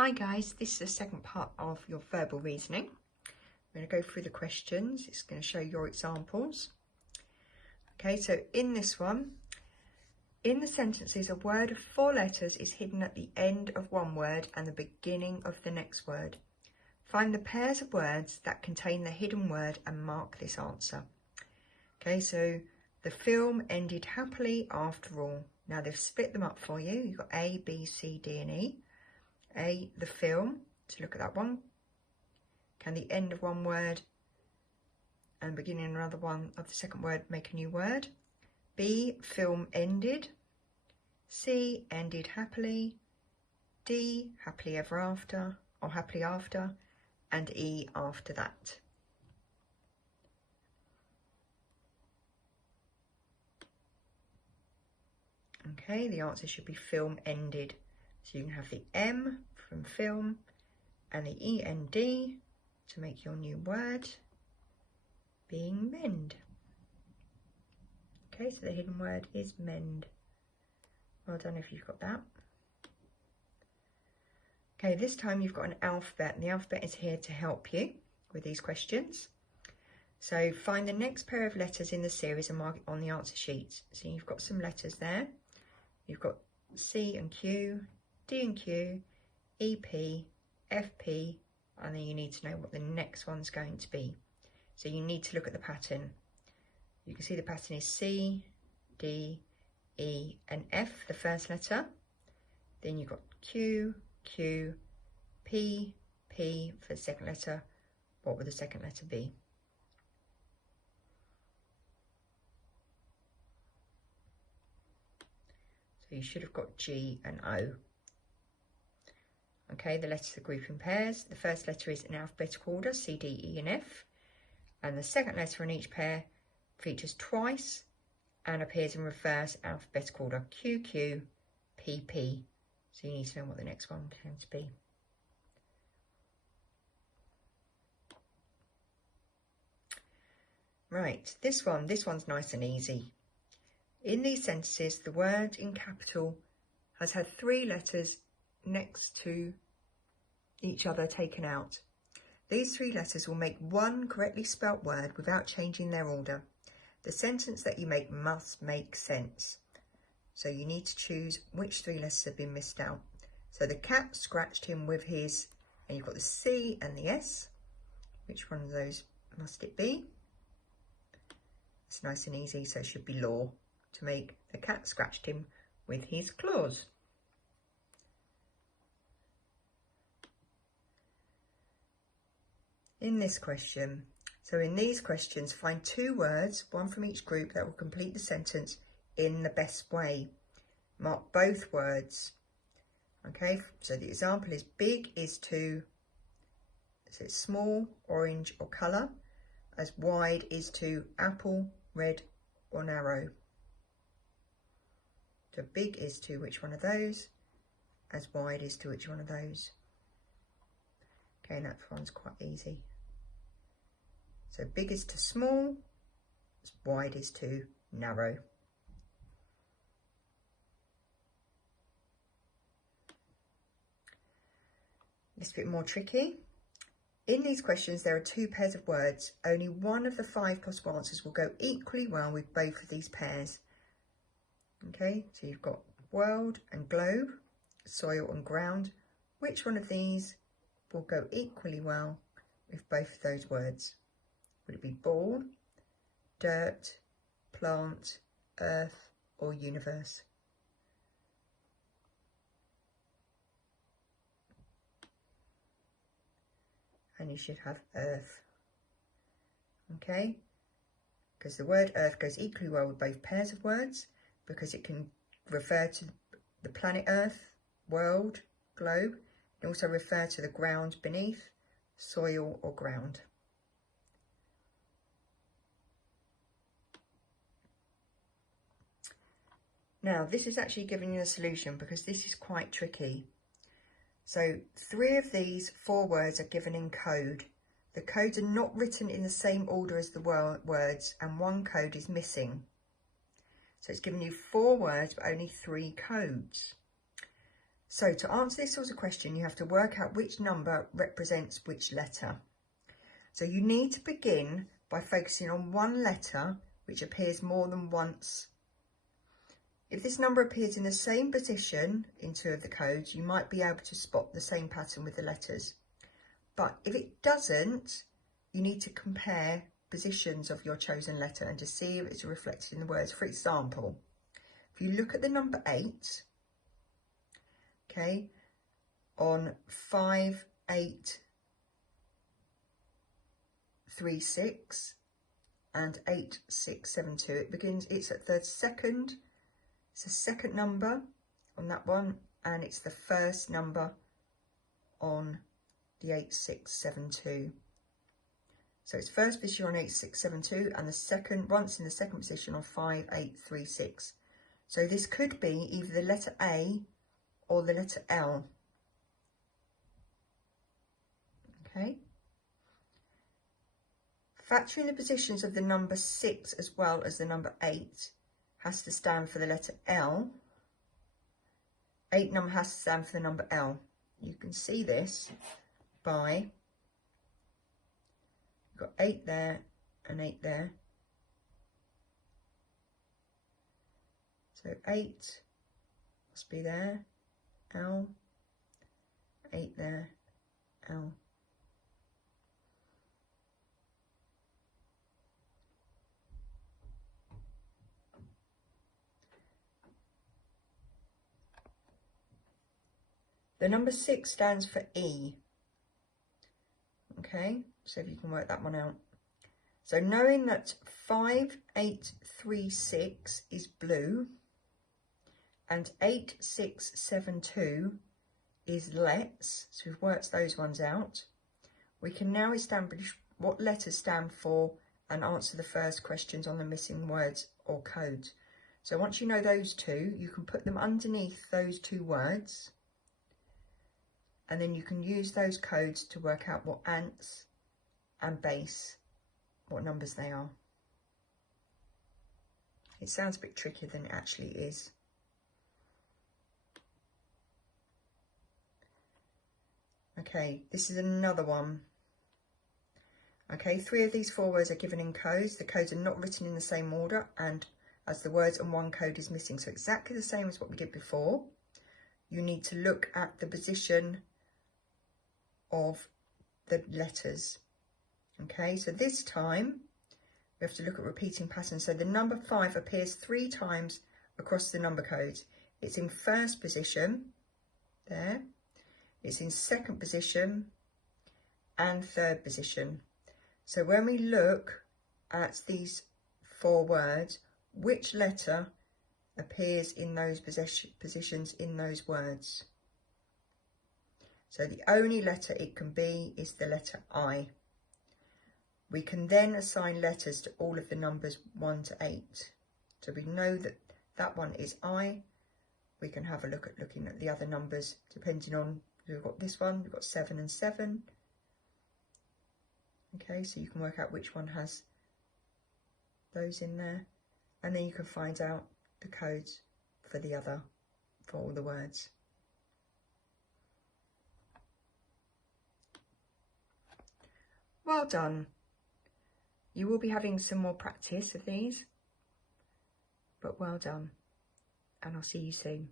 Hi guys, this is the second part of your verbal reasoning. I'm going to go through the questions. It's going to show your examples. Okay, so in this one, in the sentences, a word of 4 letters is hidden at the end of one word and the beginning of the next word. Find the pairs of words that contain the hidden word and mark this answer. Okay, so the film ended happily after all. Now they've split them up for you. You've got A, B, C, D and E. A, the film, so look at that one. Can the end of one word and beginning another one of the second word make a new word? B, film ended. C, ended happily. D, happily ever after or happily after. And E, after that. Okay, the answer should be film ended. So you can have the M from film and the END to make your new word being mend. Okay, so the hidden word is mend. Well done if you've got that. Okay, this time you've got an alphabet, and the alphabet is here to help you with these questions. So find the next pair of letters in the series and mark it on the answer sheet. So you've got some letters there. You've got C and Q, D and Q, EP, FP, and then you need to know what the next one's going to be. So you need to look at the pattern. You can see the pattern is C, D, E and F, the first letter. Then you've got Q, Q, P, P for the second letter. What would the second letter be? So you should have got G and O. Okay, the letters are grouped in pairs. The first letter is in alphabetical order, C, D, E and F. And the second letter in each pair features twice and appears in reverse alphabetical order, Q, Q, P, P. So you need to know what the next one is going to be. Right, this one's nice and easy. In these sentences, the word in capital has had 3 letters next to each other taken out. These 3 letters will make one correctly spelt word without changing their order. The sentence that you make must make sense. So you need to choose which 3 letters have been missed out. So the cat scratched him with his, and you've got the C and the S. Which one of those must it be? It's nice and easy, so it should be law, to make the cat scratched him with his claws. In this question, so in these questions, find 2 words, one from each group, that will complete the sentence in the best way. Mark both words. Okay, so the example is big is to, so it's small, orange or colour, as wide is to apple, red or narrow. So big is to which one of those, as wide is to which one of those. Okay, and that one's quite easy. So big is to small, wide is to narrow. This bit more tricky. In these questions, there are 2 pairs of words. Only one of the 5 possible answers will go equally well with both of these pairs. Okay, so you've got world and globe, soil and ground. Which one of these will go equally well with both of those words? Would it be ball, dirt, plant, earth or universe? And you should have earth. Okay, because the word earth goes equally well with both pairs of words, because it can refer to the planet Earth, world, globe, and also refer to the ground beneath, soil or ground. Now, this is actually giving you a solution because this is quite tricky. So 3 of these 4 words are given in code. The codes are not written in the same order as the words, and 1 code is missing. So it's given you 4 words, but only 3 codes. So to answer this sort of question, you have to work out which number represents which letter. So you need to begin by focusing on one letter which appears more than once. If this number appears in the same position in two of the codes, you might be able to spot the same pattern with the letters. But if it doesn't, you need to compare positions of your chosen letter and to see if it's reflected in the words. For example, if you look at the number 8, okay, on 5836 and 8672, it's at the second, it's the second number on that one, and it's the first number on the 8672. So it's first position on 8672 and the second, once in the second position on 5836. So this could be either the letter A or the letter L. Okay. Factoring the positions of the number 6 as well as the number 8 has to stand for the letter L. 8 number has to stand for the number L. You can see this by, you've got 8 there and 8 there. So 8 must be there, L, 8 there, L. The number 6 stands for E. Okay, so if you can work that one out. So knowing that 5836 is blue and 8672 is let's, so we've worked those ones out, we can now establish what letters stand for and answer the first questions on the missing words or codes. So once you know those two, you can put them underneath those two words, and then you can use those codes to work out what ants and base, what numbers they are. It sounds a bit trickier than it actually is. Okay, this is another one. Okay, 3 of these 4 words are given in codes. The codes are not written in the same order and as the words and one code is missing. So exactly the same as what we did before. You need to look at the position of the letters. Okay, so this time we have to look at repeating patterns. So the number 5 appears 3 times across the number codes. It's in first position, there. It's in second position and third position. So when we look at these 4 words, which letter appears in those positions in those words? So the only letter it can be is the letter I. We can then assign letters to all of the numbers 1 to 8. So we know that that one is I. We can have a look at looking at the other numbers depending on, we've got this one, we've got 7 and 7. Okay, so you can work out which one has those in there. And then you can find out the codes for the other, for all the words. Well done. You will be having some more practice of these, but well done, and I'll see you soon.